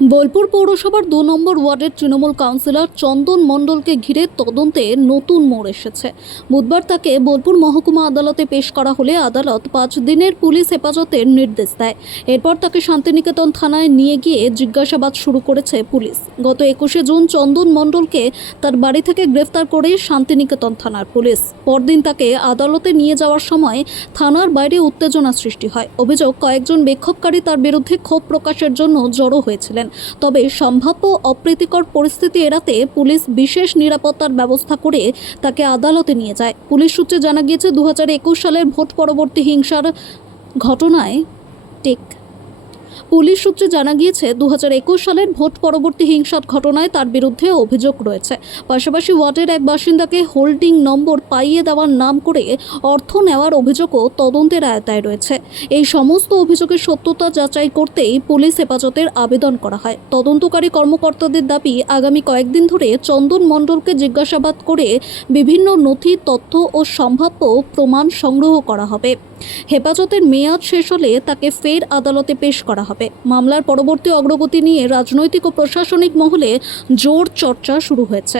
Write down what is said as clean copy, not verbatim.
বোলপুর পৌরসভার ২ নম্বর ওয়ার্ডের তৃণমূল কাউন্সিলর চন্দন মণ্ডলকে ঘিরে তদন্তে নতুন মোড় এসেছে। বুধবার তাকে বোলপুর মহকুমা আদালতে পেশ করা হলে আদালত ৫ দিনের পুলিশ হেফাজতের নির্দেশ দেয়। এরপর তাকে শান্তিনিকেতন থানায় নিয়ে গিয়ে জিজ্ঞাসাবাদ শুরু করেছে পুলিশ। গত ২১শে জুন চন্দন মণ্ডলকে তার বাড়ি থেকে গ্রেফতার করে শান্তিনিকেতন থানার পুলিশ। পরদিন তাকে আদালতে নিয়ে যাওয়ার সময় থানার বাইরে উত্তেজনা সৃষ্টি হয়। অভিযোগ, কয়েকজন বিক্ষোভকারী তার বিরুদ্ধে ক্ষোভ প্রকাশের জন্য জড়ো হয়েছিলেন। তবে সম্ভাব্য অপ্রীতিকর পরিস্থিতি এড়াতে পুলিশ বিশেষ নিরাপত্তার ব্যবস্থা করে তাকে আদালতে নিয়ে যায়। পুলিশ সূত্রে জানা গিয়েছে, ২০২১ সালের ভোট পরবর্তী হিংসার ঘটনায় পুলিশ সূত্রে জানা গিয়েছে ২০২১ সালের ভোট পরবর্তী হিংসার ঘটনায় তার বিরুদ্ধে অভিযোগ রয়েছে। পাশাপাশি ওয়ার্ডের এক বাসিন্দাকে হোল্ডিং নম্বর পাইয়ে দেওয়ার নাম করে অর্থ নেওয়ার অভিযোগও তদন্তের আওতায় রয়েছে। এই সমস্ত অভিযোগের সত্যতা যাচাই করতেই পুলিশ হেফাজতের আবেদন করা হয়। তদন্তকারী কর্মকর্তাদের দাবি, আগামী কয়েকদিন ধরে চন্দন মণ্ডলকে জিজ্ঞাসাবাদ করে বিভিন্ন নথি, তথ্য ও সম্ভাব্য প্রমাণ সংগ্রহ করা হবে। হেফাজতের মেয়াদ শেষ হলে তাকে ফের আদালতে পেশ করা হবে। মামলার পরবর্তী অগ্রগতি নিয়ে রাজনৈতিক ও প্রশাসনিক মহলে জোর চর্চা শুরু হয়েছে।